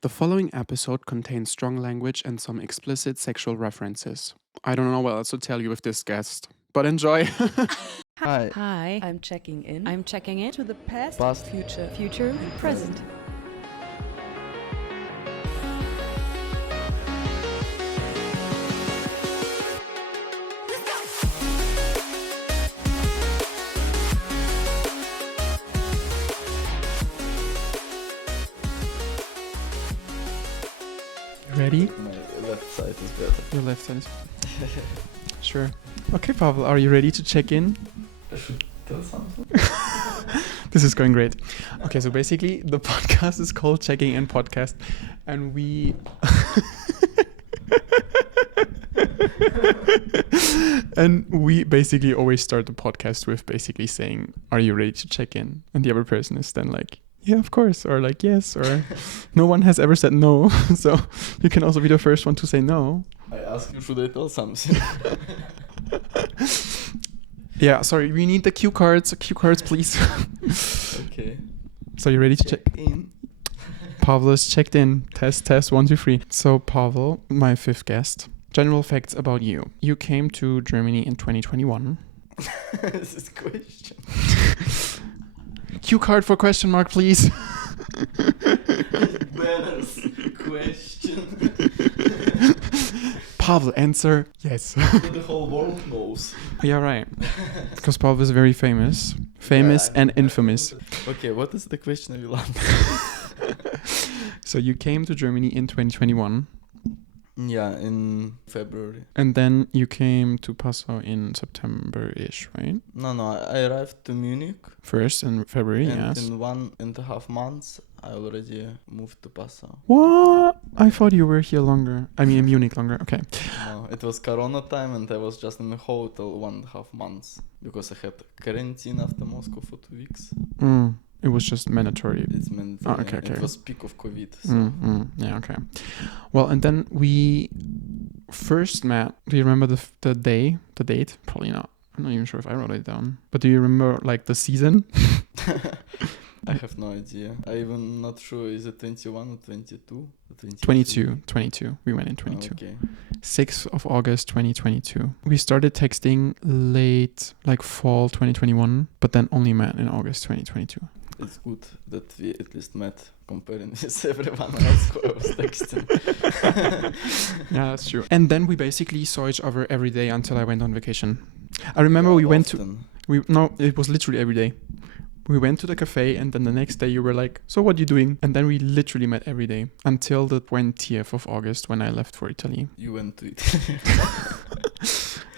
The following episode contains strong language and some explicit sexual references. I don't know what else to tell you with this guest, but enjoy. Hi. Hi. I'm checking in. I'm checking in to the past, Past. future, and present. Ready? My left side is better. Your left side is. Sure. Okay, Pavel, are you ready to check in? I should tell something. This is going great. Okay, so basically, the podcast is called Checking In Podcast, and we. And we basically always start the podcast with basically saying, "Are you ready to check in?" And the other person is then like, "Yeah, of course," or like, "Yes," or no one has ever said no. So you can also be the first one to say no. I asked you, should I tell something? Yeah, sorry, we need the cue cards. Cue cards, please. Okay. So you ready to check? in. Pavel is checked in. Test, 1, 2, 3. So Pavel, my fifth guest. General facts about you. You came to Germany in 2021. This is question. Cue card for question mark, please. Banners. Question. Pavel, answer yes. The whole world knows. Yeah, right. Because Pavel is very famous. Famous Yeah, and infamous. Okay, what is the question I will answer? So you came to Germany in 2021. Yeah, in February. And then you came to Passau in September-ish, right? No, I arrived to Munich. First in February, And yes. in 1.5 months, I already moved to Passau. What? I thought you were here longer. I mean, in Munich longer. Okay. No, it was Corona time and I was just in a hotel 1.5 months because I had quarantine after Moscow for 2 weeks. It was just mandatory. It's mandatory. Oh, okay. It was peak of COVID. So. Yeah, okay. Well, and then we first met. Do you remember the date? Probably not. I'm not even sure if I wrote it down. But do you remember like the season? I have no idea. I even not sure, is it 21 or 22? 22. We went in 22. Okay. 6th of August 2022. We started texting late, like fall 2021, but then only met in August 2022. It's good that we at least met comparing with everyone else who I was texting. Yeah, that's true. And then we basically saw each other every day until I went on vacation. I remember we went to... No, it was literally every day. We went to the cafe and then the next day you were like, so what are you doing? And then we literally met every day until the 20th of August when I left for Italy. You went to Italy.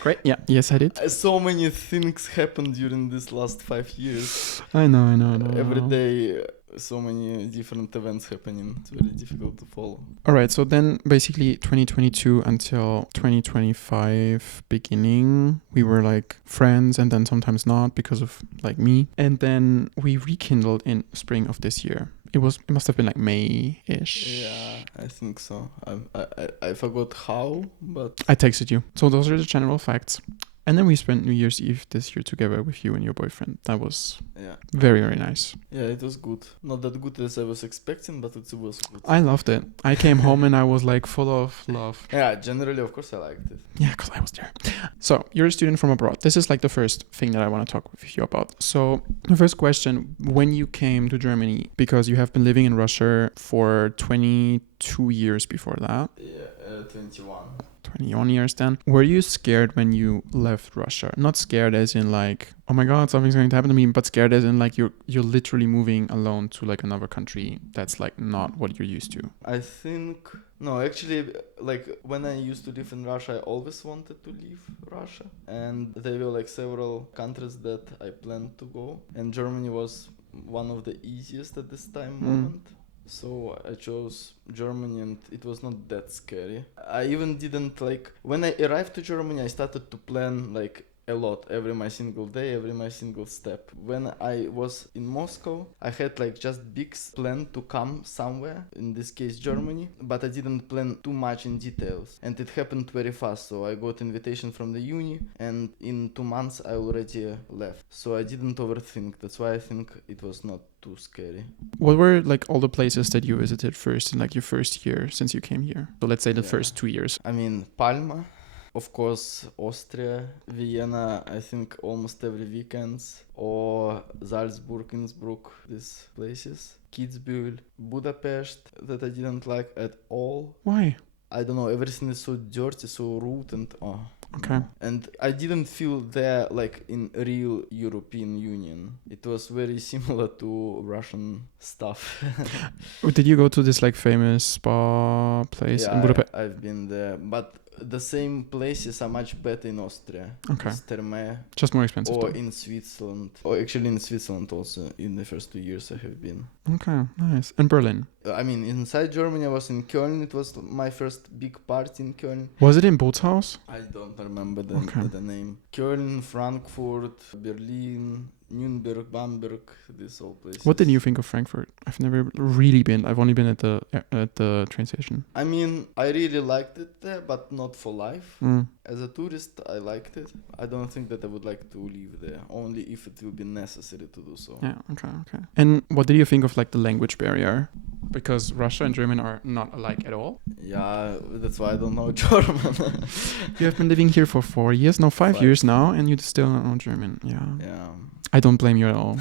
Great. Yeah. Yes, I did. So many things happened during these last 5 years. I know. Every day, so many different events happening. It's very difficult to follow. All right. So then basically 2022 until 2025 beginning, we were like friends and then sometimes not because of like me. And then we rekindled in spring of this year. It must have been like May-ish. Yeah, I think so. I forgot how, but... I texted you. So those are the general facts. And then we spent New Year's Eve this year together with you and your boyfriend. That was very, very nice. Yeah, it was good. Not that good as I was expecting, but it was good. I loved it. I came home and I was like full of love. Yeah, generally, of course, I liked it. Yeah, because I was there. So you're a student from abroad. This is like the first thing that I want to talk with you about. So the first question, when you came to Germany, because you have been living in Russia for 22 years before that. Yeah, 21. 21 years then. Were you scared when you left Russia? Not scared as in like, oh my God, something's going to happen to me, but scared as in like you're literally moving alone to like another country that's like not what you're used to. I think... No, actually, like when I used to live in Russia, I always wanted to leave Russia. And there were like several countries that I planned to go. And Germany was one of the easiest at this time moment. So I chose Germany and it was not that scary. I even didn't like... When I arrived to Germany, I started to plan like a lot, every my single day, every my single step. When I was in Moscow, I had like just big plan to come somewhere, in this case Germany, but I didn't plan too much in details, and it happened very fast. So I got invitation from the uni, and in 2 months I already left. So I didn't overthink. That's why I think it was not too scary. What were like all the places that you visited first in like your first year since you came here? So let's say the Yeah. first 2 years. I mean, Palma, of course, Austria, Vienna, I think almost every weekends, or Salzburg, Innsbruck, these places. Kitzbühel, Budapest, that I didn't like at all. Why? I don't know, everything is so dirty, so rude, and Okay. and I didn't feel there like in real European Union. It was very similar to Russian stuff. Did you go to this like famous spa place in Budapest? I've been there, but the same places are much better in Austria. Okay. It's Terme, Just more expensive. or though. in Switzerland. Or actually in Switzerland also, in the first 2 years I have been. Okay, nice. And Berlin. I mean, inside Germany I was in Köln. It was my first big party in Köln. Was it in Bootshaus? I don't remember Okay. the name. Köln, Frankfurt, Berlin, Nuremberg, Bamberg, these all places. What did you think of Frankfurt? I've never really been. I've only been at the train station. I mean, I really liked it there, but not for life. Mm. As a tourist, I liked it. I don't think that I would like to live there, only if it will be necessary to do so. Yeah, okay. And what did you think of like the language barrier? Because Russia and German are not alike at all. Yeah, that's why I don't know German. You have been living here for 4 years, no, 5 5. years now, and you still don't know German. Yeah. Yeah. I don't blame you at all.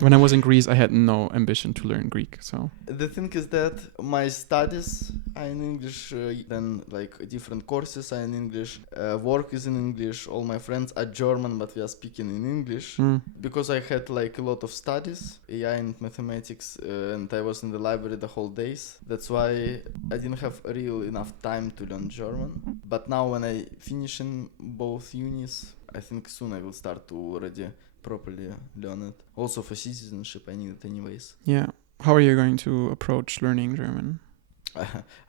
When I was in Greece, I had no ambition to learn Greek, so. The thing is that my studies are in English, then like different courses are in English, work is in English, all my friends are German, but we are speaking in English. Mm. Because I had like a lot of studies, AI and mathematics, and I was in the library the whole days. That's why I didn't have real enough time to learn German. But now when I finish in both unis, I think soon I will start to already properly learn it. Also for citizenship I need it anyways. Yeah. How are you going to approach learning German?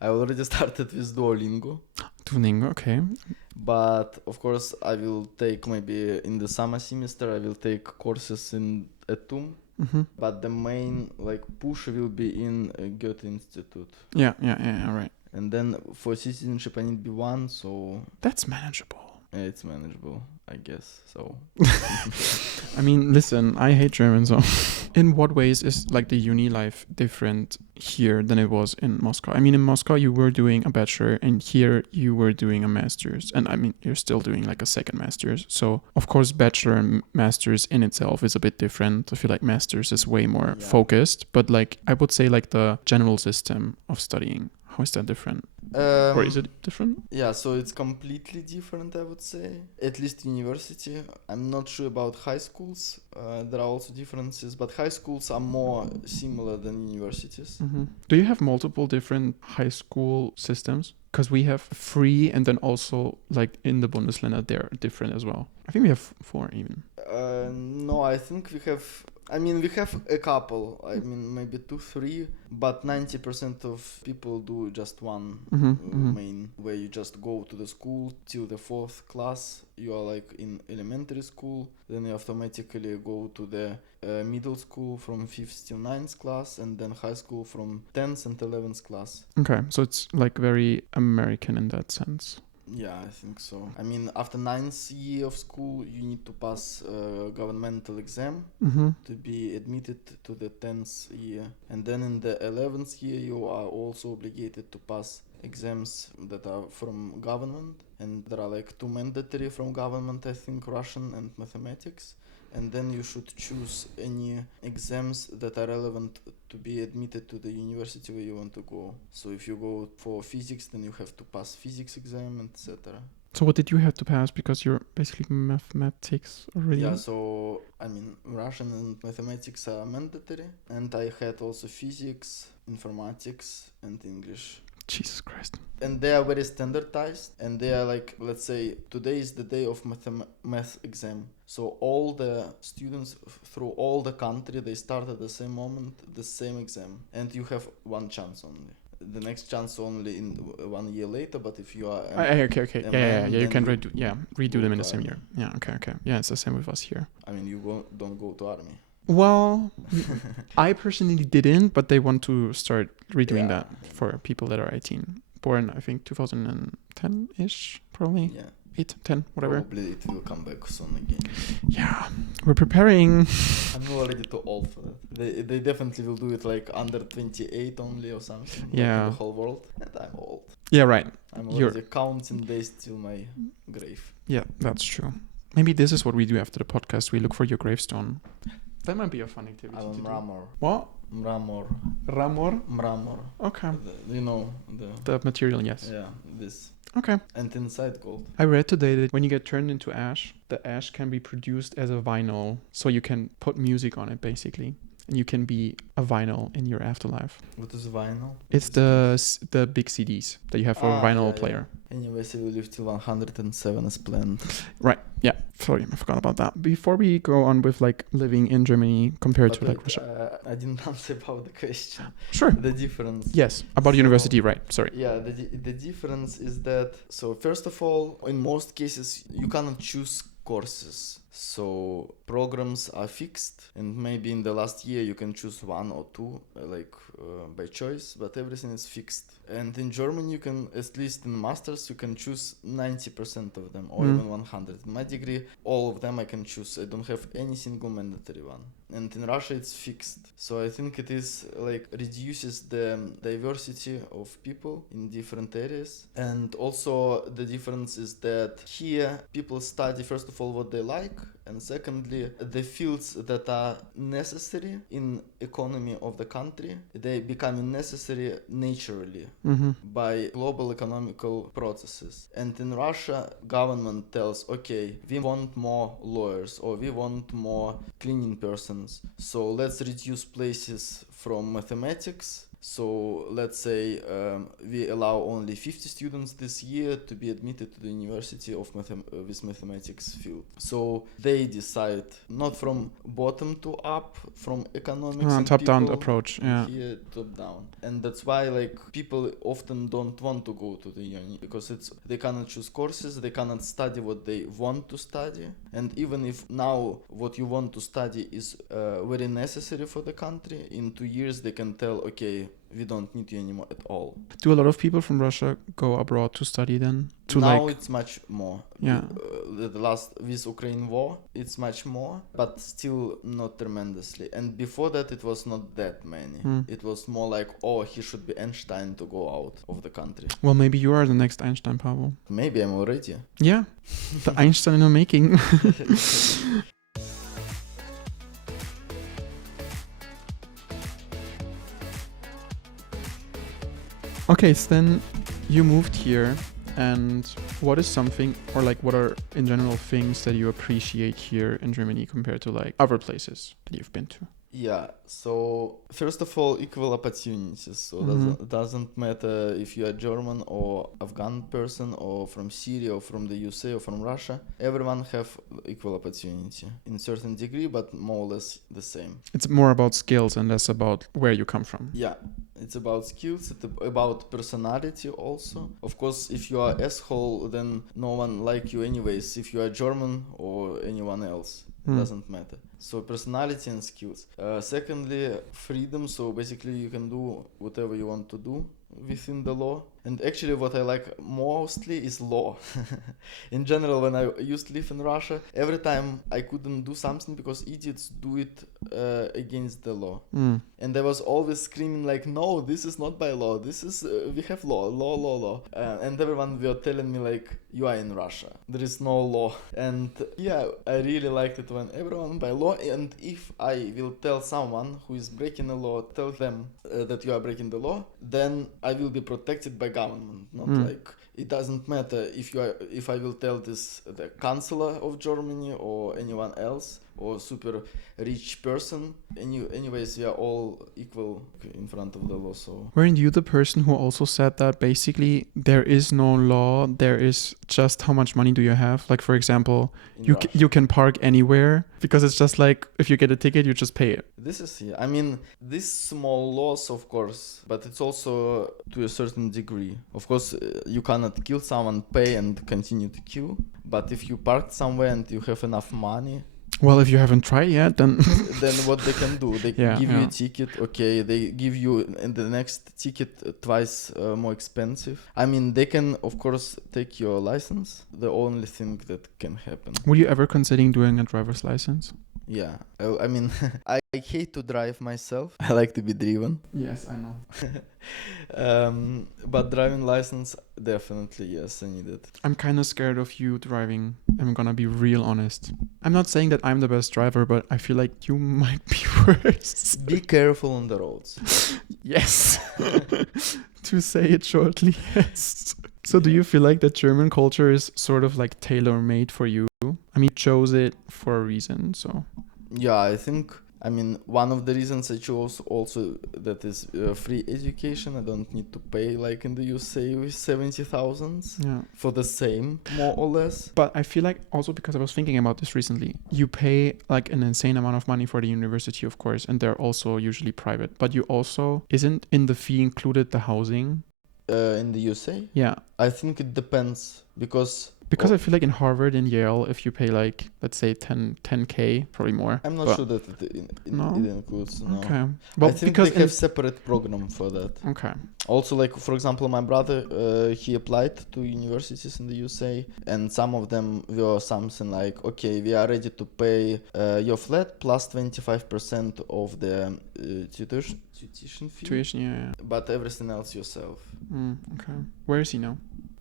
I already started with Duolingo. Duolingo, okay. But of course I will take maybe in the summer semester I will take courses at TUM. Mm-hmm. But the main like push will be in Goethe Institute. Yeah, right. And then for citizenship I need B1, so That's manageable. it's manageable, I guess. So I mean, listen, I hate German, so in what ways is like the uni life different here than it was in Moscow? I mean, in Moscow you were doing a bachelor and here you were doing a master's, and I mean, you're still doing like a second master's. So of course, bachelor and master's in itself is a bit different. I feel like master's is way more focused, but like I would say like the general system of studying, how is that different? Or is it different? Yeah, so it's completely different, I would say. At least university. I'm not sure about high schools. There are also differences, but high schools are more similar than universities. Mm-hmm. Do you have multiple different high school systems? Because we have 3, and then also like in the Bundesländer they're different as well. I think we have 4 even. No, I think we have a couple. I mean, maybe 2, 3, but 90% of people do just one main, where you just go to the school till the 4th class. You are like in elementary school, then you automatically go to the middle school from 5th till 9th class, and then high school from 10th and 11th class. Okay, so it's like very American in that sense. Yeah, I think so. I mean, after 9th year of school, you need to pass a governmental exam to be admitted to the 10th year. And then in the 11th year, you are also obligated to pass exams that are from government. And there are like 2 mandatory from government, I think, Russian and mathematics. And then you should choose any exams that are relevant to be admitted to the university where you want to go. So if you go for physics, then you have to pass physics exam, etc. So what did you have to pass? Because you're basically mathematics already. Yeah, so I mean, Russian and mathematics are mandatory. And I had also physics, informatics, and English. Jesus Christ. And they are very standardized, and they are like, let's say, today is the day of math exam. So all the students through all the country, they start at the same moment, the same exam, and you have one chance only. the next chance only in 1 year later. But if you are Okay. Yeah. You can then redo them in to the same year. army. Yeah. Okay. Yeah, it's the same with us here. I mean, don't go to army. Well, I personally didn't, but they want to start redoing that for people that are 18, born I think 2010-ish, probably. Yeah. 8, 10, whatever. Probably it will come back soon again. Yeah, we're preparing. I'm already too old for that. They definitely will do it like under 28 only or something. Like Yeah. in the whole world. And I'm old. Yeah, right. I'm already counting days till my grave. Yeah, that's true. Maybe this is what we do after the podcast. We look for your gravestone. That might be a fun activity. I'm a mramor. What? Mramor. Ramor? Okay. You know The material, yes. Yeah, this. Okay. And inside gold. I read today that when you get turned into ash, the ash can be produced as a vinyl. So you can put music on it, basically. And you can be a vinyl in your afterlife. What is vinyl? It's the big CDs that you have for a vinyl player. Yeah. Anyways, I will live till 107 as planned. Right. Yeah. Sorry, I forgot about that. Before we go on with like living in Germany compared to like Russia. I didn't answer about the question. Sure. The difference. Yes, about university, right? Sorry. Yeah, the difference is that, so first of all, in most cases, you cannot choose courses. So programs are fixed, and maybe in the last year you can choose 1 or 2, by choice, but everything is fixed. And in Germany, you can, at least in masters, you can choose 90% of them, or even 100. In my degree, all of them I can choose. I don't have any single mandatory one. And in Russia, it's fixed. So I think it is like reduces the diversity of people in different areas. And also the difference is that here people study, first of all, what they like, and secondly, the fields that are necessary in economy of the country, they become necessary naturally by global economical processes. And in Russia, government tells, okay, we want more lawyers, or we want more cleaning persons. So let's reduce places from mathematics. So let's say we allow only 50 students this year to be admitted to the university of with mathematics field. So they decide not from bottom to up, from economics and top-down approach. Yeah. Here top down, and that's why like people often don't want to go to the uni because they cannot choose courses, they cannot study what they want to study, and even if now what you want to study is very necessary for the country, in 2 years they can tell, okay, we don't need you anymore at all. Do a lot of people from Russia go abroad to study then? Now it's much more. Yeah. The last, with Ukraine war, it's much more, but still not tremendously. And before that, it was not that many. It was more like, oh, he should be Einstein to go out of the country. Well, maybe you are the next Einstein, Pavel. Maybe I'm already. Yeah, the Einstein in the making. Okay, so then you moved here, and what is something, or like what are in general things that you appreciate here in Germany compared to like other places that you've been to? Yeah, so first of all, equal opportunities. So it doesn't matter if you are German or Afghan person or from Syria or from the USA or from Russia. Everyone have equal opportunity in certain degree, but more or less the same. It's more about skills and less about where you come from. Yeah, it's about skills, it's about personality also. Of course, if you are asshole, then no one like you anyways. If you are German or anyone else. It doesn't matter. So personality and skills. Secondly, freedom. So basically you can do whatever you want to do within the law. And actually what I like mostly is law. In general, when I used to live in Russia, every time I couldn't do something because idiots do it against the law. And I was always screaming like, no, this is not by law. This is, we have law. And everyone were telling me like, you are in Russia. There is no law. And yeah, I really liked it when everyone by law. And if I will tell someone who is breaking the law, tell them that you are breaking the law, then I will be protected by government. Not like it doesn't matter if I will tell this the chancellor of Germany or anyone else or super rich person. Anyways, we are all equal in front of the law. So Weren't you the person who also said that basically there is no law, there is just how much money do you have? Like, for example, in you Russia. you can park anywhere because it's just like if you get a ticket, you just pay it. This is, yeah. I mean, these small laws, of course, but it's also to a certain degree. Of course, you cannot kill someone, pay and continue to kill. But if you parked somewhere and you have enough money, Well, if you haven't tried yet, then then what they can do? They Yeah, give you yeah. a ticket. Okay, they give you the next ticket twice more expensive. I mean, they can, of course, take your license. The only thing that can happen. would you ever considering doing a driver's license? Yeah, I mean, I hate to drive myself. I like to be driven. Yes, I know. But driving license, definitely, yes, I need it. I'm kind of scared of you driving. I'm gonna be real honest. I'm not saying that I'm the best driver, but I feel like you might be worse. Be careful on the roads. Yes. To say it shortly, yes. So do you feel like that German culture is sort of like tailor-made for you? I mean, you chose it for a reason, so. Yeah, I think, I mean, one of the reasons I chose also that is free education. I don't need to pay like in the USA with 70,000 Yeah. for the same, more or less. But I feel like also because I was thinking about this recently, you pay like an insane amount of money for the university, of course, and they're also usually private. But you also, isn't in the fee included the housing? In the USA? Yeah. I think it depends because I feel like in Harvard and Yale, if you pay like, let's say 10K, probably more. I'm not but- sure that No? it includes, no. Okay. I Well, think because they have separate program for that. okay. Also, like, for example, my brother, he applied to universities in the USA, and some of them were something like, okay, we are ready to pay your flat plus 25% of the tuition fee, Tuition, yeah. but everything else yourself Okay. Where is he now?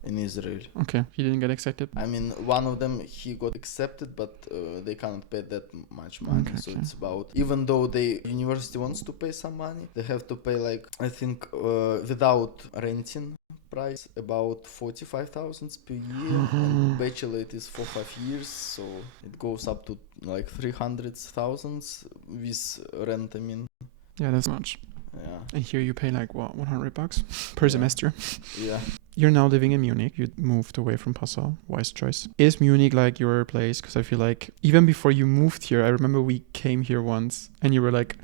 in Israel. Okay. He didn't get accepted? I mean, one of them, he got accepted, but they can't pay that much money. Okay, So okay. it's about, even though the university wants to pay some money, they have to pay like, I think, without renting price, about 45,000 per year. And bachelor it is for 5 years, so it goes up to like 300,000 with rent, I mean. Yeah, that's much. Yeah. And here you pay like, what, $100 per semester? Yeah. You're now living in Munich. You moved away from Passau. Wise choice. Is Munich like your place? Because I feel like even before you moved here, I remember we came here once and you were like,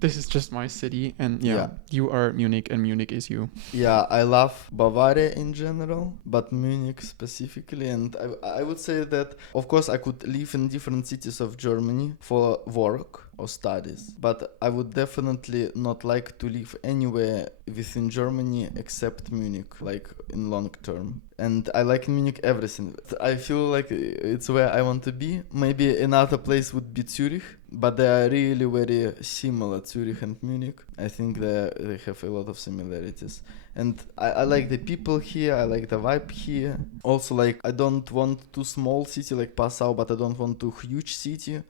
this is just my city. And yeah, you are Munich and Munich is you. Yeah, I love Bavaria in general, but Munich specifically. And I would say that, of course, I could live in different cities of Germany for work or studies, but I would definitely not like to live anywhere within Germany except Munich, like in long term. And I like in Munich everything. I feel like it's where I want to be. Maybe another place would be Zurich, but they are really very similar, Zurich and Munich. I think they have a lot of similarities. And I like the people here, I like the vibe here. Also, like, I don't want too small city like Passau, but I don't want too huge city,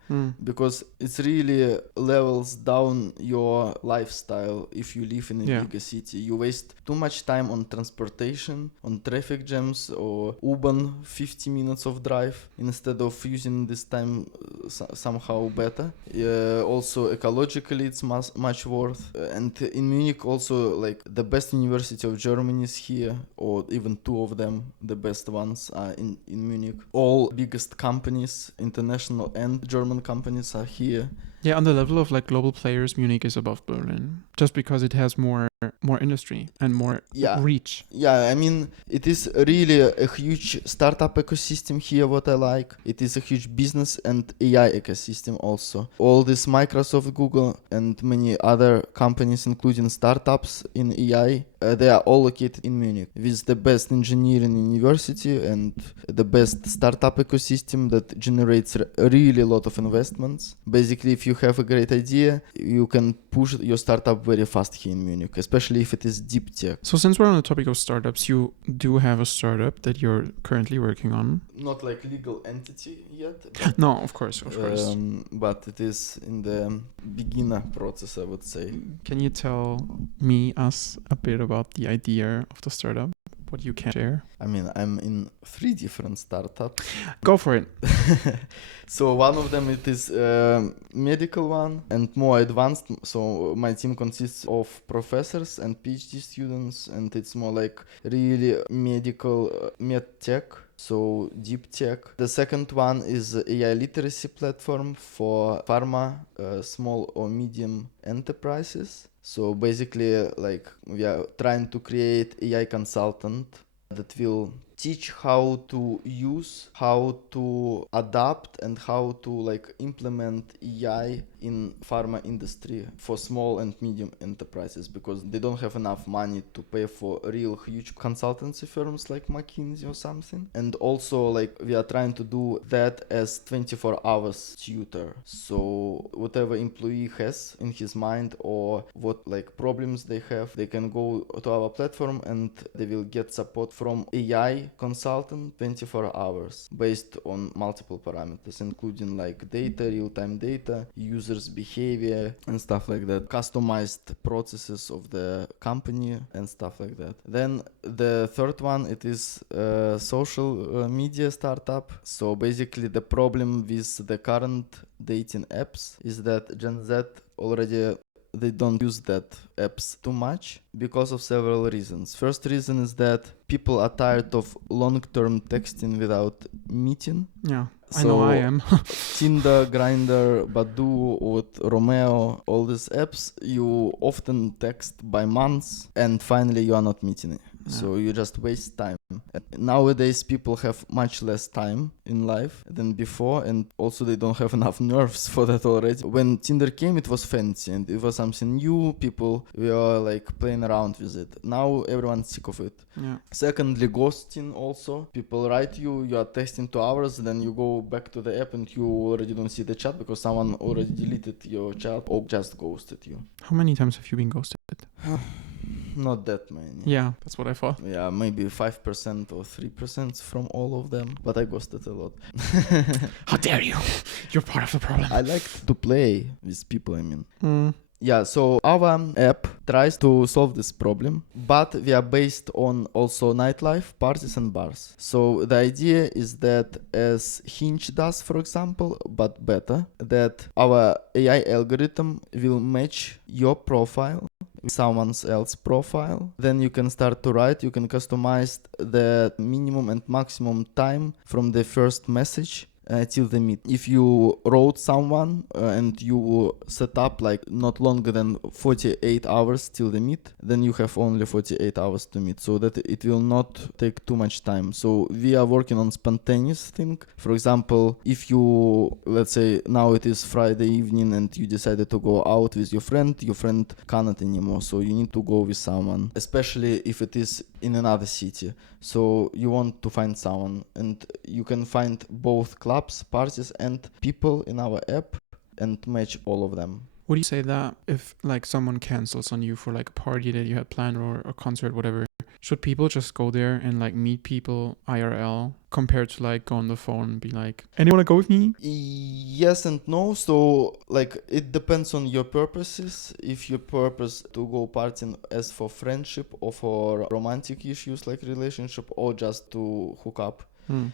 because it's really levels down your lifestyle if you live in a bigger city. You waste too much time on transportation, on traffic jams, or U-Bahn 50 minutes of drive, instead of using this time somehow better. Also, ecologically, it's much worth. And in Munich, also, like, the best university of Germany is here, or even two of them, the best ones are in Munich. All biggest companies, international and German companies, are here. Yeah, on the level of like global players, Munich is above Berlin, just because it has more industry and more reach. Yeah, I mean, it is really a huge startup ecosystem here, what I like. It is a huge business and AI ecosystem also. All this Microsoft, Google, and many other companies, including startups in AI, they are all located in Munich, with the best engineering university and the best startup ecosystem that generates a really lot of investments. Basically, if you have a great idea, you can push your startup very fast here in Munich, especially if it is deep tech. So since we're on the topic of startups, you do have a startup that you're currently working on. Not like legal entity yet. No, of course. But it is in the beginner process, I would say. Can you tell us a bit about the idea of the startup? what you can share? I mean, I'm in 3 different startups. Go for it. So one of them it is medical one and more advanced. So my team consists of professors and PhD students, and it's more like really medical med tech. So deep tech. The second one is AI literacy platform for pharma, small or medium enterprises. So basically, like, we are trying to create AI consultant that will teach how to use, how to adapt, and how to like implement AI in pharma industry for small and medium enterprises, because they don't have enough money to pay for real huge consultancy firms like McKinsey or something. And also, like, we are trying to do that as 24 hours tutor. So whatever employee has in his mind or what like problems they have, they can go to our platform and they will get support from AI consultant 24 hours based on multiple parameters, including like data, real-time data, users behavior and stuff like that, customized processes of the company and stuff like that. Then the third one, it is a social media startup. So basically the problem with the current dating apps is that Gen Z already they don't use that apps too much because of several reasons. First reason is that people are tired of long-term texting without meeting. Yeah, I know I am. Tinder, Grindr, Badoo, Romeo, all these apps, you often text by months and finally you are not meeting. So you just waste time. Nowadays people have much less time in life than before, and also they don't have enough nerves for that already. When Tinder came, it was fancy and it was something new. People were like playing around with it. Now everyone's sick of it. Yeah. Secondly, ghosting also. People write you are texting 2 hours, then you go back to the app and you already don't see the chat because someone already deleted your chat or just ghosted you. How many times have you been ghosted? Not that many. Yeah, that's what I thought. Yeah, maybe 5% or 3% from all of them, but I ghosted a lot. How dare you? You're part of the problem. I like to play with people, I mean. Mm. Yeah, so our app tries to solve this problem, but we are based on also nightlife, parties and bars. So the idea is that as Hinge does, for example, but better, that our AI algorithm will match your profile with someone else's profile. Then you can start to write, you can customize the minimum and maximum time from the first message till the meet. If you wrote someone and you set up like not longer than 48 hours till the meet, then you have only 48 hours to meet, so that it will not take too much time. So we are working on spontaneous thing. For example, if you, let's say now it is Friday evening and you decided to go out with your friend cannot anymore, so you need to go with someone, especially if it is in another city. So you want to find someone, and you can find both clubs, parties and people in our app and match all of them. Would you say that if like someone cancels on you for like a party that you had planned or a concert, whatever, should people just go there and like meet people IRL compared to like go on the phone and be like, anyone wanna go with me? Yes and no. So like it depends on your purposes. If your purpose to go partying as for friendship or for romantic issues like relationship or just to hook up.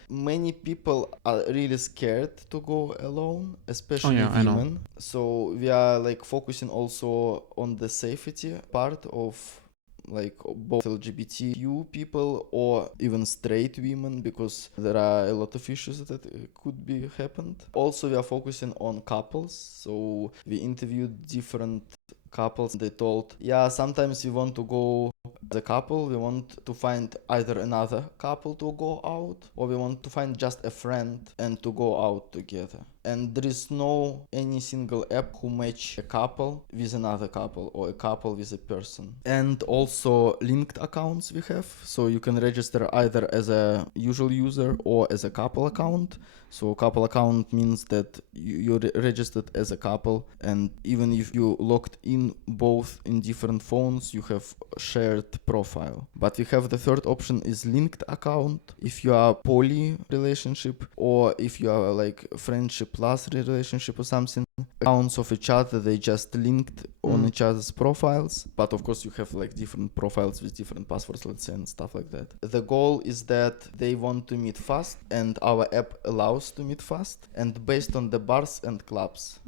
Many people are really scared to go alone, especially women. So we are like focusing also on the safety part of like both LGBTQ people or even straight women, because there are a lot of issues that could be happened. Also we are focusing on couples, so we interviewed different couples. They told, sometimes we want to go as a couple, we want to find either another couple to go out, or we want to find just a friend and to go out together. And there is no any single app who match a couple with another couple or a couple with a person. And also linked accounts we have, so you can register either as a usual user or as a couple account. So couple account means that you're registered as a couple, and even if you logged in both in different phones, you have shared profile. But we have the third option is linked account. If you are poly relationship or if you are like friendship relationship plus relationship or something. Accounts of each other, they just linked on each other's profiles. But of course you have like different profiles with different passwords, let's say, and stuff like that. The goal is that they want to meet fast, and our app allows to meet fast, and based on the bars and clubs.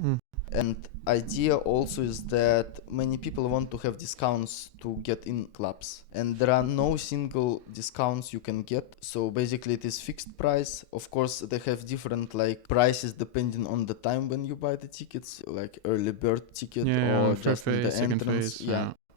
And idea also is that many people want to have discounts to get in clubs, and there are no single discounts you can get. So basically it is fixed price. Of course they have different like prices depending on the time when you buy the tickets, like early bird ticket or just in the entrance.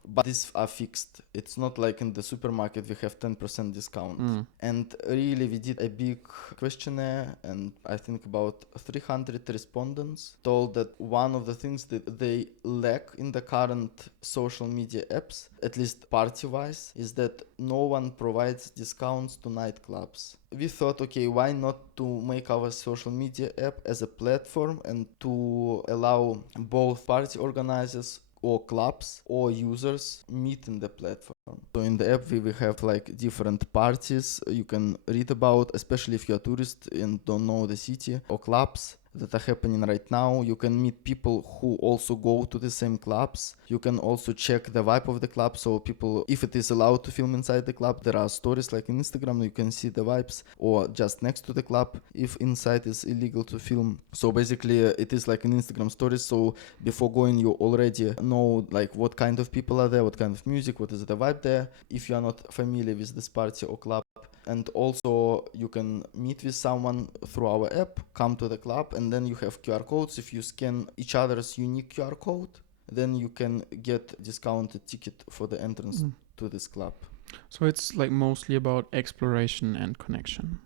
But these are fixed. It's not like in the supermarket we have 10% discount. And really we did a big questionnaire, and I think about 300 respondents told that one of the things that they lack in the current social media apps, at least party-wise, is that no one provides discounts to nightclubs. We thought, okay, why not to make our social media app as a platform and to allow both party organizers or clubs or users meet in the platform. So in the app we will have like different parties you can read about, especially if you're a tourist and don't know the city, or clubs that are happening right now. You can meet people who also go to the same clubs. You can also check the vibe of the club. So people, if it is allowed to film inside the club, there are stories like in Instagram, you can see the vibes, or just next to the club if inside is illegal to film. So basically it is like an Instagram stories. So before going you already know like what kind of people are there, what kind of music, what is the vibe there, if you are not familiar with this party or club. And also you can meet with someone through our app, come to the club, and then you have QR codes. If you scan each other's unique QR code, then you can get discounted ticket for the entrance to this club. So it's like mostly about exploration and connection.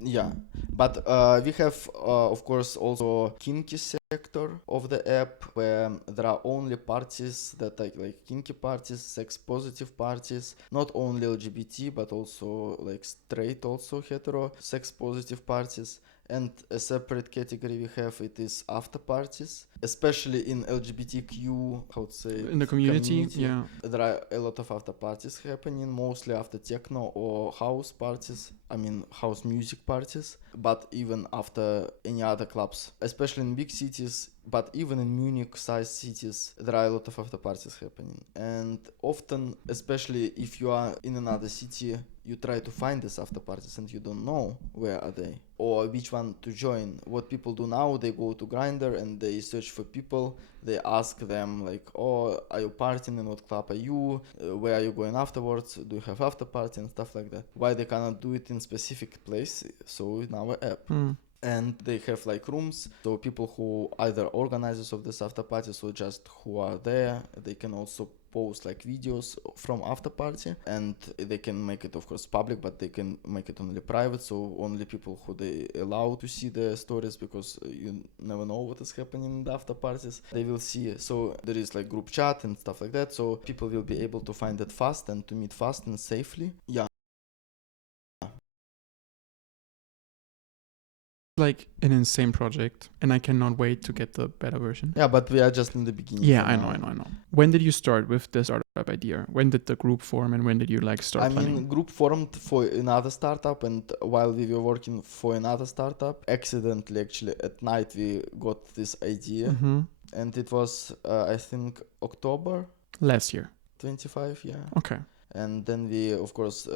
Yeah, but we have of course also kinky sector of the app, where there are only parties that are like kinky parties, sex positive parties, not only LGBT but also like straight, also hetero sex positive parties. And a separate category we have, it is after parties, especially in LGBTQ, how to say, in the community. Yeah, there are a lot of after parties happening, mostly after techno or house parties, I mean house music parties, but even after any other clubs, especially in big cities. But even in Munich-sized cities, there are a lot of after parties happening. And often, especially if you are in another city, you try to find these after parties and you don't know where are they or which one to join. What people do now, they go to Grindr and they search for people. They ask them like, oh, are you partying? In what club are you? Where are you going afterwards? Do you have after party and stuff like that? Why they cannot do it in specific place? So in our app. And they have like rooms, so people who either organizers of this after parties or just who are there, they can also post like videos from after party, and they can make it of course public, but they can make it only private, so only people who they allow to see the stories, because you never know what is happening in the after parties, they will see. So there is like group chat and stuff like that, so people will be able to find it fast and to meet fast and safely. Like an insane project, and I cannot wait to get the beta version. Yeah, but we are just in the beginning. Yeah, I know. When did you start with the startup idea? When did the group form, and when did you like start planning? I mean, group formed for another startup, and while we were working for another startup, accidentally actually at night we got this idea, and it was I think October last year. 25, yeah. Okay. And then we, of course,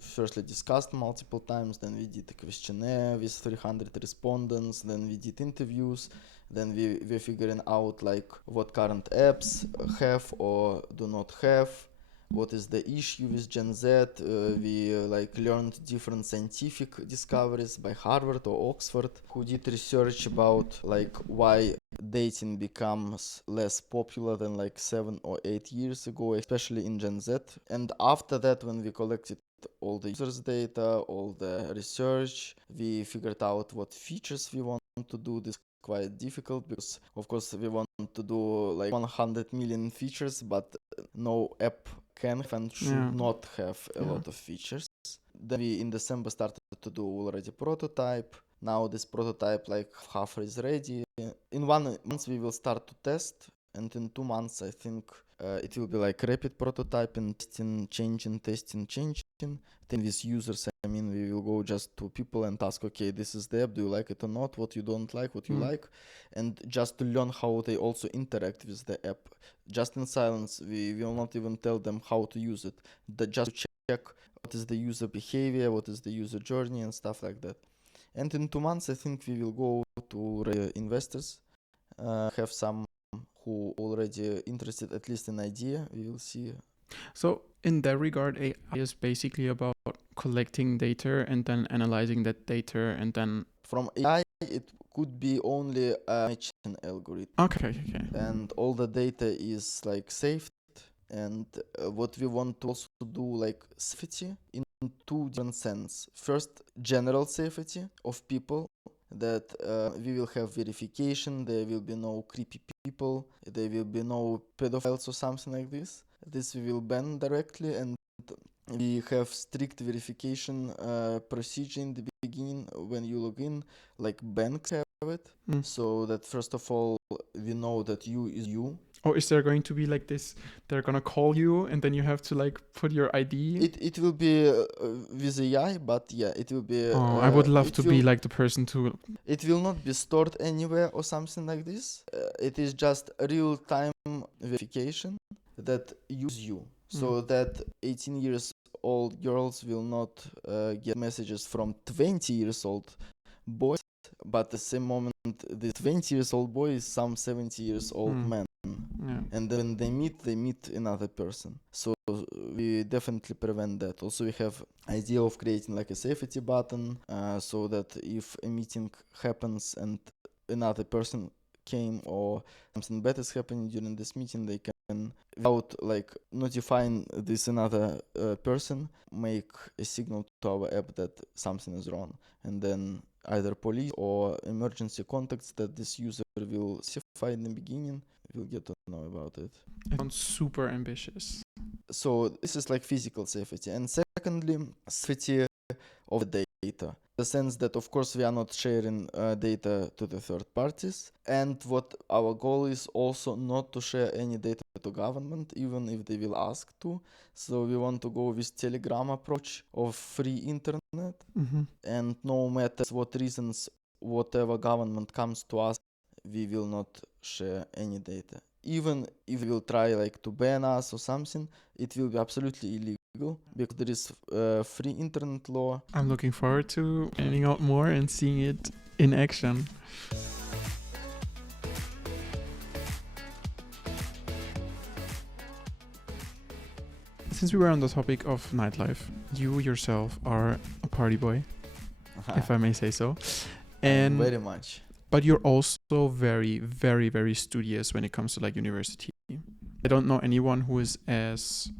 firstly discussed multiple times, then we did a questionnaire with 300 respondents, then we did interviews, then we were figuring out like what current apps have or do not have, what is the issue with Gen Z. We like learned different scientific discoveries by Harvard or Oxford, who did research about like why dating becomes less popular than like 7 or 8 years ago, especially in Gen Z. And after that, when we collected all the users data, all the research, we figured out what features we want to do. This quite difficult because of course we want to do like 100 million features, but no app can and should not have a lot of features. Then we in December started to do already prototype. Now this prototype like half is ready. In 1 month we will start to test and in 2 months I think it will be like rapid prototyping, testing, changing. Then with users, I mean, we will go just to people and ask, okay, this is the app, do you like it or not, what you don't like, what you like, and just to learn how they also interact with the app. Just in silence, we will not even tell them how to use it, just to check what is the user behavior, what is the user journey and stuff like that. And in 2 months, I think we will go to investors, have some who already interested at least in idea. We will see. So in that regard, AI is basically about collecting data and then analyzing that data and then... From AI, it could be only a matching algorithm. Okay. And all the data is like saved. And what we want to also do, like safety in 2 different senses. First, general safety of people, that we will have verification, there will be no creepy people, there will be no pedophiles or something like this. This we will ban directly, and we have strict verification procedure in the beginning when you log in, like banks have it, so that first of all we know that you is you. Or is there going to be like this, they're gonna call you and then you have to like put your ID? It will be with AI, but yeah, it will be... I would love to be like the person to... It will not be stored anywhere or something like this. It is just real-time verification that use you. So that 18 years old girls will not get messages from 20 years old boys, but at the same moment the 20 years old boy is some 70 years old man. Yeah. And then they meet another person. So we definitely prevent that. Also we have idea of creating like a safety button, so that if a meeting happens and another person came or something bad is happening during this meeting, they can, without like notifying this another person, make a signal to our app that something is wrong, and then either police or emergency contacts that this user will specify in the beginning will get to know about it. It sounds super ambitious. So this is like physical safety. And secondly, safety of data. The sense that of course we are not sharing data to the third parties, and what our goal is also not to share any data to government, even if they will ask to. So we want to go with Telegram approach of free internet, and no matter what reasons, whatever government comes to us, we will not share any data. Even if we will try like to ban us or something, it will be absolutely illegal because there is free internet law. I'm looking forward to finding out more and seeing it in action. Since we were on the topic of nightlife, you yourself are a party boy, if I may say so. And very much. But you're also very, very, very studious when it comes to like university. I don't know anyone who is as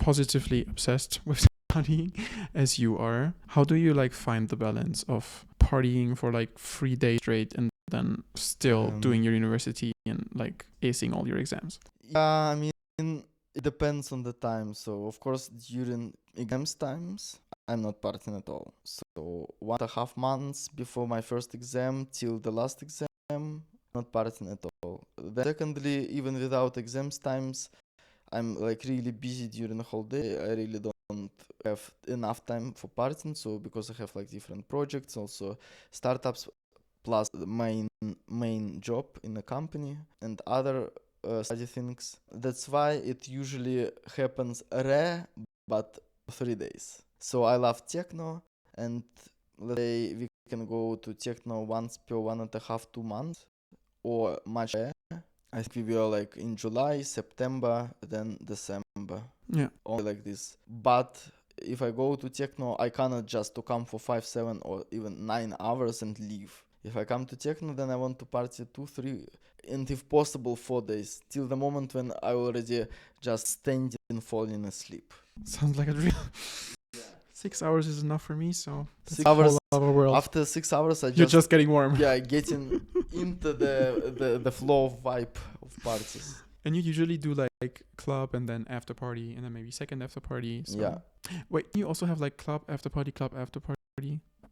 positively obsessed with studying as you are. How do you like find the balance of partying for like 3 days straight and then still doing your university and like acing all your exams? Yeah, I mean, it depends on the time. So of course during exams times, I'm not partying at all. So 1.5 months before my first exam till the last exam, not partying at all. Then secondly, even without exams times, I'm like really busy during the whole day. I really don't have enough time for partying. So because I have like different projects, also startups, plus the main job in the company and other study things. That's why it usually happens rare, but 3 days. So I love techno, and let's say we can go to techno once per 1.5, 2 months, or much rare. I think we were like in July, September, then December. Yeah. Only like this. But if I go to techno, I cannot just to come for 5, 7 or even 9 hours and leave. If I come to techno, then I want to party 2, 3, and if possible 4 days, till the moment when I already just standing and falling asleep. Sounds like a dream. 6 hours is enough for me, so 6 hours. World. After 6 hours, You're just getting warm. Yeah, getting into the flow of vibe of parties. And you usually do like club and then after party and then maybe second after party. So. Yeah. Wait, you also have like club after party?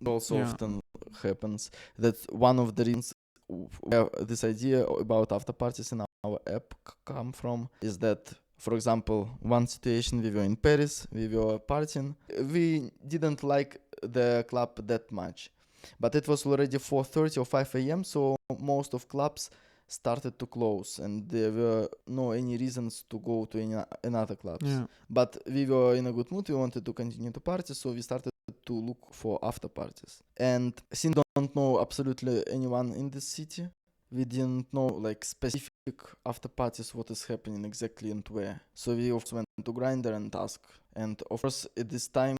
Also often happens. That's one of the reasons we have this idea about after parties in our app come from is that, for example, one situation, we were in Paris, we were partying. We didn't like the club that much, but it was already 4:30 or 5 a.m., so most of clubs started to close, and there were no any reasons to go to another clubs. Yeah. But we were in a good mood, we wanted to continue to party, so we started to look for after parties. And since we don't know absolutely anyone in this city, we didn't know like specific after parties, what is happening exactly and where. So we of course went to Grindr and asked. And of course at this time,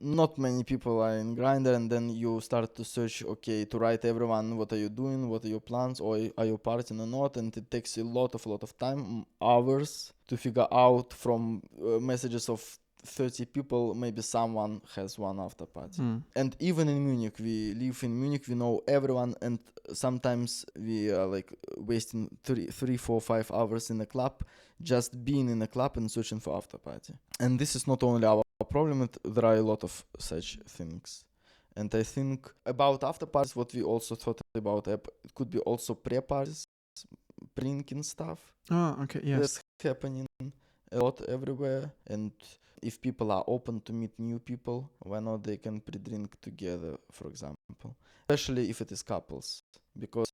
not many people are in Grindr, and then you start to search, okay, to write everyone, what are you doing, what are your plans, or are you partying or not, and it takes a lot of time, hours, to figure out from messages of 30 people, maybe someone has one after party. And even in Munich, we live in Munich, we know everyone, and sometimes we are like wasting 3, 4, 5 hours in a club, just being in a club and searching for after party. And this is not only our problem, there are a lot of such things. And I think about after parties, what we also thought about app, it could be also pre-parties, drinking stuff. Oh, okay, yes. That's happening a lot everywhere. And if people are open to meet new people, why not they can pre-drink together, for example. Especially if it is couples. Because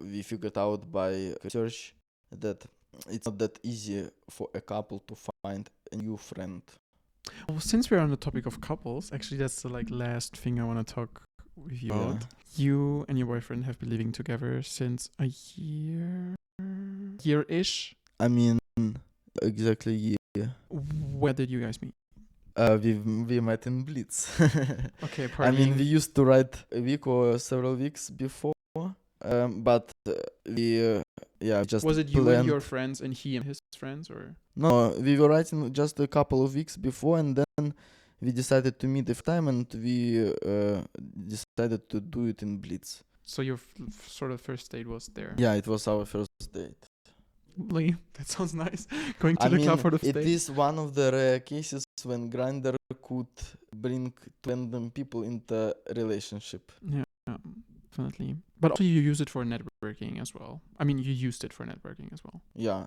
we figured out by research that it's not that easy for a couple to find a new friend. Well, since we're on the topic of couples, actually that's the like last thing I want to talk with you about. You and your boyfriend have been living together since a year-ish. I mean, exactly a year. Where did you guys meet? We met in Blitz. Okay, I mean, we used to write a week or several weeks before, but we just was it you planned. and your friends and he and his friends, or? No, we were writing just a couple of weeks before, and then we decided to meet the time, and we decided to do it in Blitz. So your sort of first date was there? Yeah, it was our first date. Lovely. That sounds nice. Going to the club for the first date. It is one of the rare cases when Grindr could bring random people into relationship. Yeah, definitely. But also you use it for networking as well. I mean, you used it for networking as well. Yeah.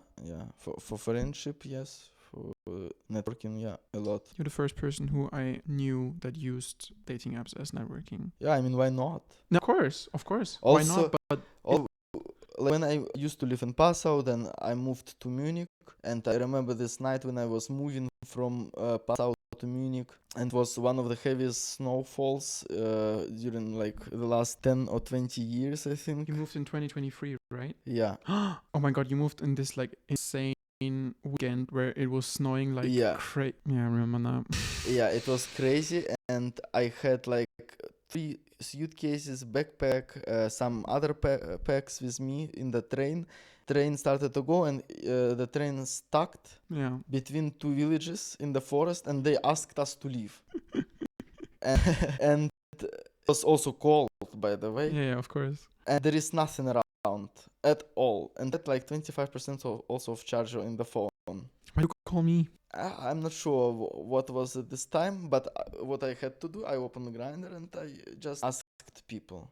For friendship, yes. For networking, yeah, a lot. You're the first person who I knew that used dating apps as networking. Yeah, I mean, why not? No, of course. Also, why not? But when I used to live in Passau, then I moved to Munich, and I remember this night when I was moving from Passau to Munich, and it was one of the heaviest snowfalls during like the last 10 or 20 years, I think. You moved in 2023, right? Yeah. Oh my god, you moved in this like insane weekend where it was snowing like crazy. Yeah, I remember now. Yeah, it was crazy, and I had like 3 suitcases, backpack, some other packs with me in the train. Train started to go, and the train stuck between 2 villages in the forest, and they asked us to leave. and it was also cold, by the way. Yeah, of course. And there is nothing around at all, and that like 25% also of charge in the phone. Why you call me? I'm not sure what was at this time, but what I had to do, I opened Grindr and I just asked people.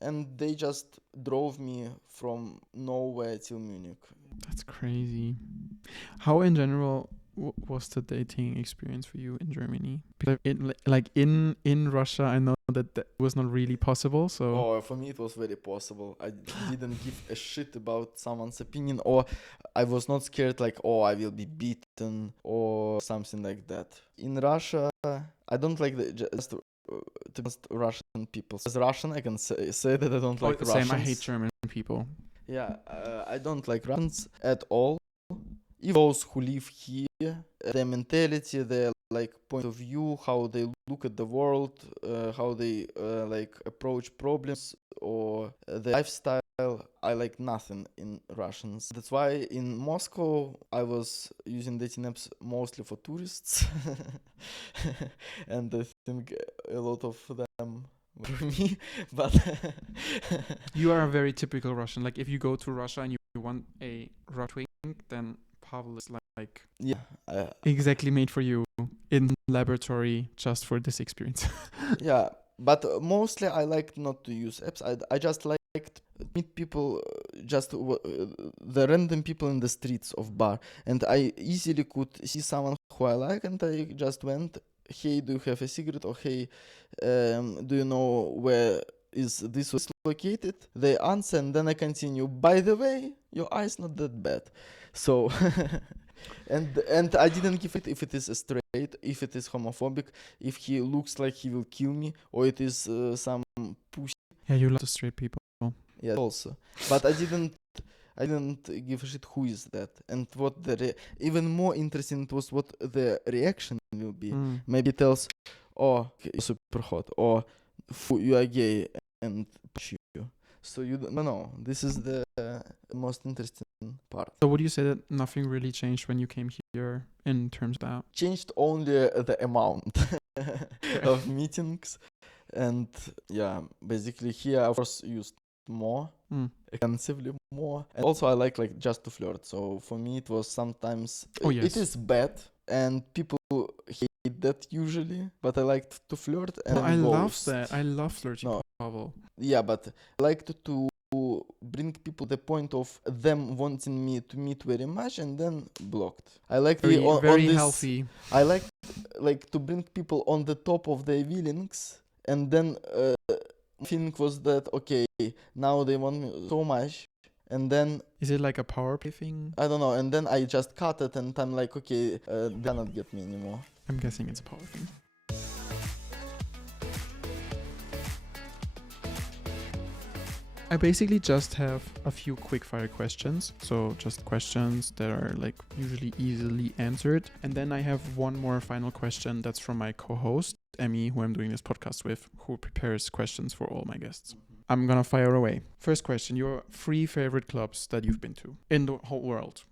And they just drove me from nowhere till Munich. That's crazy. How in general was the dating experience for you in Germany? Because in Russia, I know that was not really possible. So for me it was very possible. I didn't give a shit about someone's opinion, or I was not scared like, I will be beaten or something like that. In Russia, I don't like just Russian people. As Russian, I can say that I don't like Russians. Same, I hate German people. Yeah, I don't like Russians at all. Even those who live here, their mentality, their like point of view, how they look at the world, how they like approach problems or their lifestyle, I like nothing in Russians. That's why in Moscow I was using dating apps mostly for tourists, and I think a lot of them were me. But you are a very typical Russian. Like if you go to Russia and you want a Russian twink, then Pavel is like exactly made for you in laboratory just for this experience. Yeah, but mostly I like not to use apps. I just like to meet people just the random people in the streets of bar, and I easily could see someone who I like, and I just went, hey, do you have a cigarette? Or hey, do you know where is this was located? They answer, and then I continue. By the way, your eye's not that bad. So, and I didn't give it if it is straight, if it is homophobic, if he looks like he will kill me, or it is some pussy. Yeah, you love the straight people. Yeah, also. But I didn't give a shit who is that, and what even more interesting it was what the reaction will be. Maybe it tells, oh, you're super hot, or you are gay, and push you. So you don't know. This is the most interesting part. So would you say that nothing really changed when you came here in terms of that? Changed only the amount of meetings, and yeah, basically here I was used more, extensively more, and also I like just to flirt. So for me it was sometimes it is bad, and people hate that usually, but I liked to flirt. And I love that. I love flirting. No. Pavel. Yeah, but I liked to bring people the point of them wanting me to meet very much and then blocked. I like very healthy. I like to bring people on the top of their feelings, and then feeling was that okay, now they want me so much, and then is it like a power play thing? I don't know, and then I just cut it, and I'm like, okay, they cannot get me anymore. I'm guessing it's a power thing. I basically just have a few quick-fire questions, so just questions that are like usually easily answered. And then I have one more final question that's from my co-host, Emmy, who I'm doing this podcast with, who prepares questions for all my guests. I'm gonna fire away. First question, your 3 favorite clubs that you've been to in the whole world.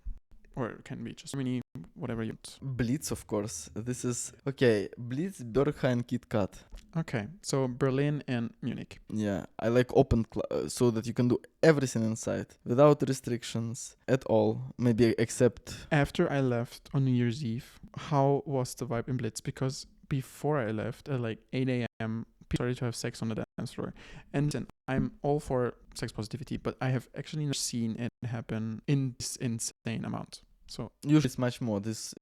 Or it can be just Germany, whatever you want. Blitz, of course. This is... Okay, Blitz, Berghain, and Kit Kat. Okay, so Berlin and Munich. Yeah, I like open so that you can do everything inside without restrictions at all, maybe except... After I left on New Year's Eve, how was the vibe in Blitz? Because before I left at like 8 a.m., people started to have sex on the dance floor. And I'm all for sex positivity, but I have actually never seen it happen in this insane amount. So usually it's much more. This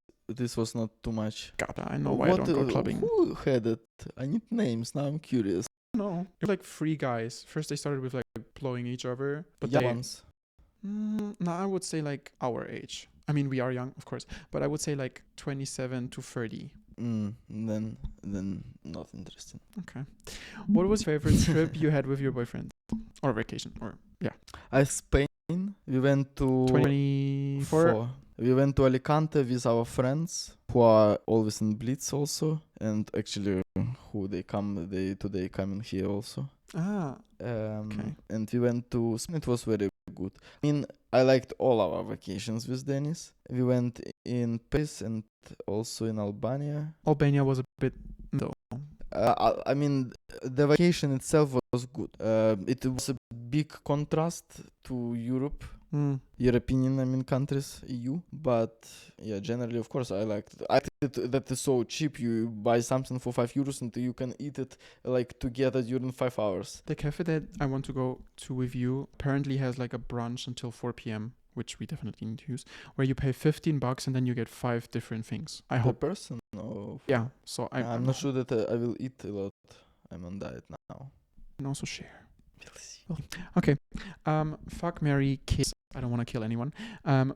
was not too much. God, I know why I don't go clubbing. Who had it? I need names. Now I'm curious. No, it was like 3 guys. First they started with like blowing each other, but young ones. No, I would say like our age. I mean, we are young, of course, but I would say like 27 to 30. Then not interesting. Okay. What was your favorite trip you had with your boyfriend? Or vacation? Or yeah. Spain. We went to 24. We went to Alicante with our friends who are always in Blitz also, and actually today coming here also. Okay. And we went to Spain. It was very good. I mean, I liked all our vacations with Dennis. We went in Paris and also in Albania. Albania was a bit though. I mean, the vacation itself was good. It was a big contrast to Europe. European, countries, EU. But yeah, generally, of course, I liked it that is so cheap. You buy something for €5 and you can eat it like together during 5 hours. The cafe that I want to go to with you apparently has like a brunch until 4 p.m., which we definitely need to use, where you pay $15 and then you get 5 different things. I hope. Per person? No. Yeah, so I'm not sure that I will eat a lot. I'm on diet now. And also share. We'll see. Okay. Fuck, marry, kiss. I don't want to kill anyone.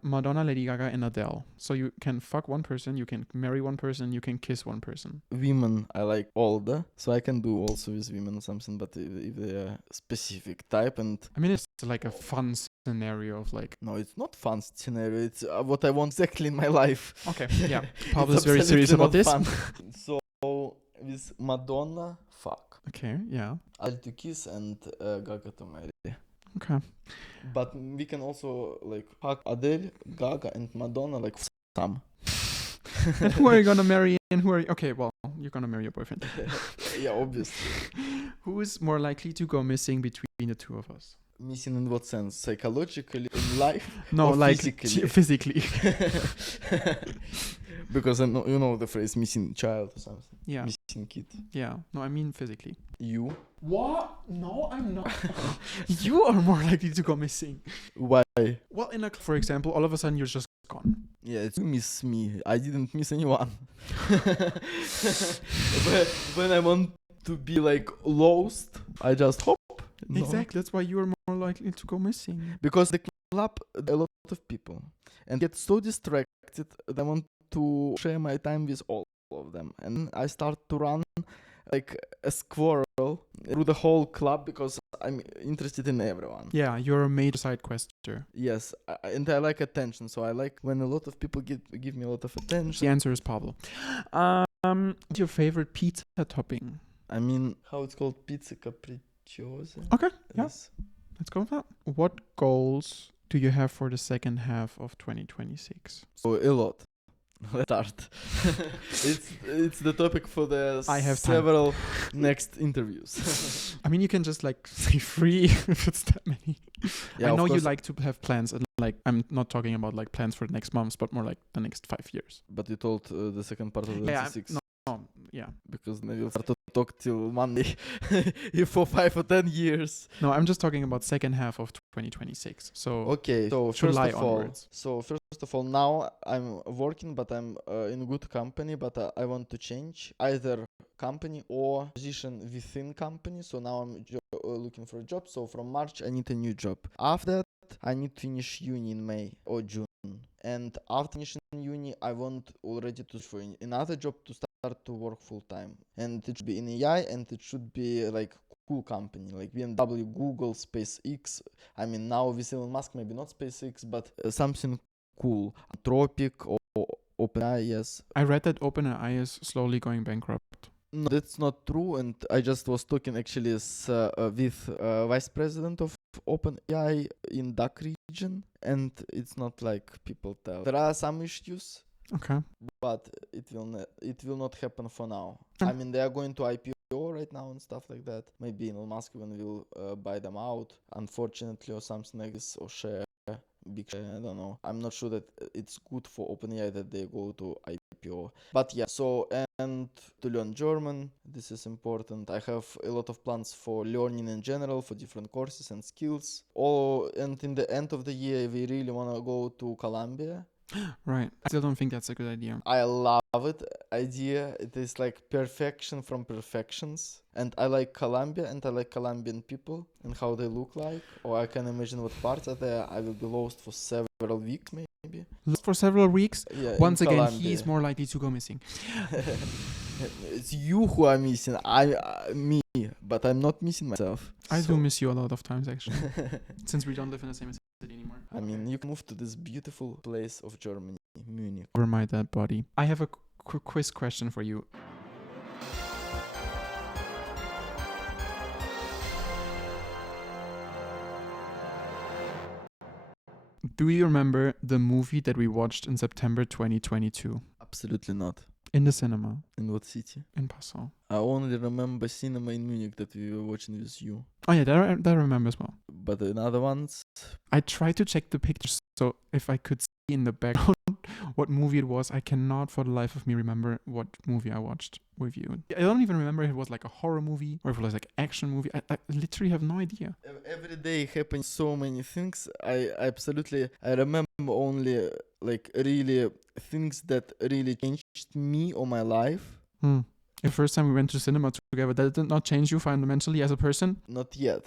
Madonna, Lady Gaga, and Adele. So you can fuck one person, you can marry one person, you can kiss one person. Women, I like older, so I can do also with women something, but if they are specific type and... I mean, it's like a fun scenario of like... No, it's not fun scenario. It's what I want exactly in my life. Okay, yeah. Pavel is very serious about this. So with Madonna, fuck. Okay, yeah. I'll to kiss and Gaga to marry. Okay. But we can also like fuck Adele, Gaga, and Madonna like some. And who are you gonna marry and who are you... Okay, well, you're gonna marry your boyfriend. Yeah, obviously. Who is more likely to go missing between the two of us? Missing in what sense? Psychologically, in life? No, or like physically? Physically. Because I know, you know the phrase missing child or something. Yeah. Missing kid. Yeah. No, I mean physically. You? What? No, I'm not. You are more likely to go missing. Why? Well, for example, all of a sudden you're just gone. Yeah, you miss me. I didn't miss anyone. When I want to be like lost, I just hop. No. Exactly. That's why you are more likely to go missing. Because the club, a lot of people, and get so distracted that I want to share my time with all of them, and I start to run like a squirrel through the whole club because I'm interested in everyone. Yeah, you're a major side quester. Yes, and I like attention, so I like when a lot of people give me a lot of attention. The answer is Pavel. What's your favorite pizza topping? I mean, how it's called, pizza capricciosa. Okay, yeah. Yes. Let's go with that. What goals do you have for the second half of 2026? So a lot. Let's start. it's the topic for the I have several next interviews. I mean, you can just like say 3 if it's that many. Yeah, I know you course. like to have plans, and like I'm not talking about like plans for the next months, but more like the next 5 years. But you told the second part of the Yeah, 26. no, yeah. Because then we'll start to talk till Monday for 5 or 10 years. No, I'm just talking about second half of 2026. So Okay, so July onwards. First of all, now I'm working, but I'm in good company, but I want to change either company or position within company. So now I'm looking for a job. So from March, I need a new job. After that, I need to finish uni in May or June. And after finishing uni, I want already to for another job to start to work full time. And it should be in AI, and it should be like cool company like BMW, Google, SpaceX. I mean, now with Elon Musk, maybe not SpaceX, but something cool. Anthropic or OpenAI, yes. I read that OpenAI is slowly going bankrupt. No, that's not true. And I just was talking actually with vice president of OpenAI in DACH region, and it's not like people tell. There are some issues, Okay. but it will not happen for now. Mm. I mean, they are going to IPO right now and stuff like that. Maybe Elon Musk even will buy them out, unfortunately, or something like this, or share. Big share, I don't know. I'm not sure that it's good for OpenAI that they go to IPO. But yeah, so, and to learn German, this is important. I have a lot of plans for learning in general, for different courses and skills. And in the end of the year, we really want to go to Colombia. Right. I still don't think that's a good idea. I love it. Idea. It is like perfection from perfections. And I like Colombia, and I like Colombian people and how they look like. Or I can imagine what parts are there. I will be lost for several weeks, maybe. Lost for several weeks. Yeah, Once in again, Colombia. he's more likely to go missing. It's you who are missing. Me, but I'm not missing myself. I do miss you a lot of times, actually, since we don't live in the same city anymore. I mean, you can move to this beautiful place of Germany, Munich. Over my dead body. I have a quiz question for you. Do you remember the movie that we watched in September 2022 Absolutely not. in the cinema In what city? in Passau? I only remember cinema in Munich that we were watching with you. Oh yeah, that I remember as well. But in other ones, I tried to check the pictures, so if I could see in the background what movie it was, I cannot for the life of me remember what movie I watched with you. I don't even remember if it was like a horror movie or if it was like action movie. I literally have no idea. every day happen so many things. I remember only like really things that really changed me or my life. The first time we went to cinema together, that did not change you fundamentally as a person? Not yet.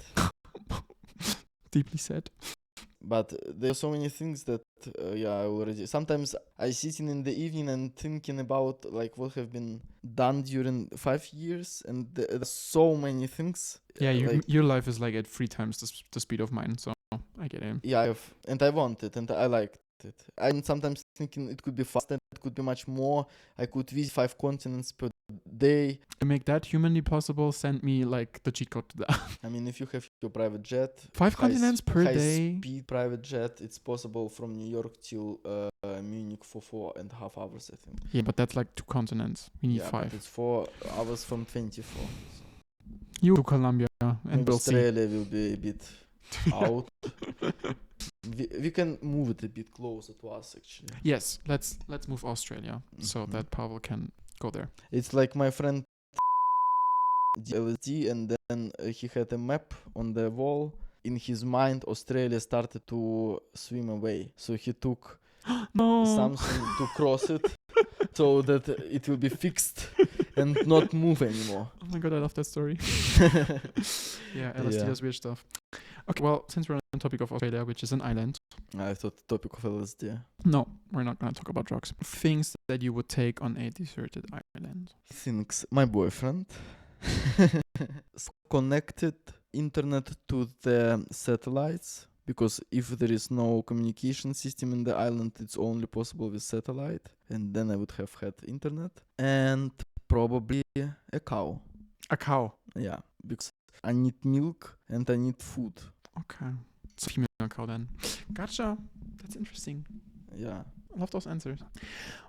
Deeply sad. But there are so many things that, I already... Sometimes I sitting in the evening and thinking about like what have been done during 5 years, and there's so many things. Yeah, like, your life is like at 3 times the speed of mine, so I get it. Yeah, and I want it, and I liked it. I'm sometimes thinking it could be faster, it could be much more. I could visit 5 continents per day. To make that humanly possible, send me like the cheat code to that. I mean, if you have your private jet, 5 continents per day. high-speed private jet, it's possible from New York till Munich for 4.5 hours, I think. Yeah, but that's like 2 continents. We need 5. But it's 4 hours from 24. You to Colombia and Maybe we'll see. Australia will be a bit out. We can move it a bit closer to us actually. Yes, let's move Australia so Mhm. that Pavel can go there. It's like my friend LSD, and then he had a map on the wall. In his mind, Australia started to swim away. So he took No. something to cross it so that it will be fixed and not move anymore. Oh my god, I love that story. Yeah, LSD Yeah. does weird stuff. Okay, well, since we're on the topic of Australia, which is an island, I thought the topic of LSD. no, we're not going to talk about drugs. Things that you would take on a deserted island. Thinks my boyfriend connected internet to the satellites, because if there is no communication system in the island, it's only possible with satellite, and then I would have had internet, and probably a cow. A cow. Yeah, because I need milk and I need food. Okay. It's a female cow then. Gotcha. That's interesting. Yeah. I love those answers.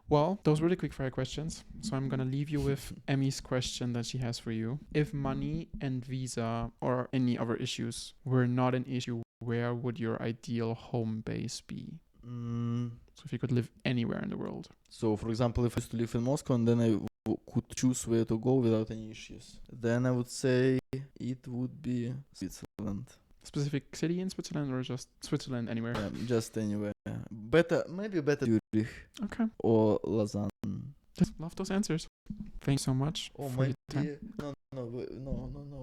Well, those were the quick fire questions. So I'm going to leave you with Emmy's question that she has for you. If money and visa or any other issues were not an issue, where would your ideal home base be? So if you could live anywhere in the world. So, for example, if I used to live in Moscow and then I could choose where to go without any issues, then I would say it would be Switzerland. Specific city in Switzerland or just Switzerland anywhere? Just anywhere. Maybe better Zurich Okay. or Lausanne. Just love those answers. Thanks so much Or for your time. maybe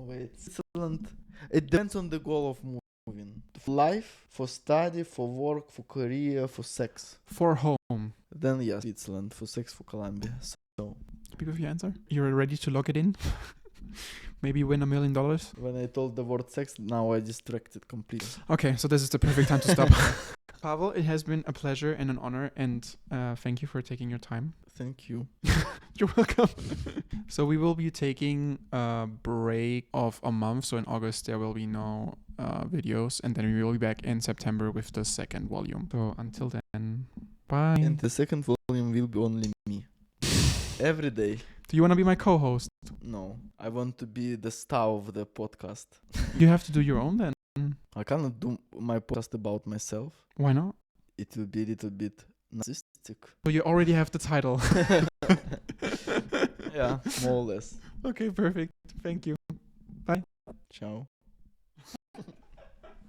wait. Switzerland. It depends on the goal of moving. For life, for study, for work, for career, for sex. For home. Then yes, Switzerland. For sex, for Colombia. So Happy with your answer? You're ready to lock it in? Maybe win $1 million? when I told the word sex, now I distracted completely. Okay, so this is the perfect time to stop. Pavel, it has been a pleasure and an honor, and thank you for taking your time. Thank you. You're welcome. So we will be taking a break of a month. So in August there will be no videos, and then we will be back in September with the second volume. So until then, bye. And the second volume will be only me. Every day. Do you want to be my co-host? No, I want to be the star of the podcast. You have to do your own then. I cannot do my podcast about myself. Why not? It will be a little bit narcissistic. So you already have the title. Yeah, more or less. Okay, perfect. Thank you. Ciao.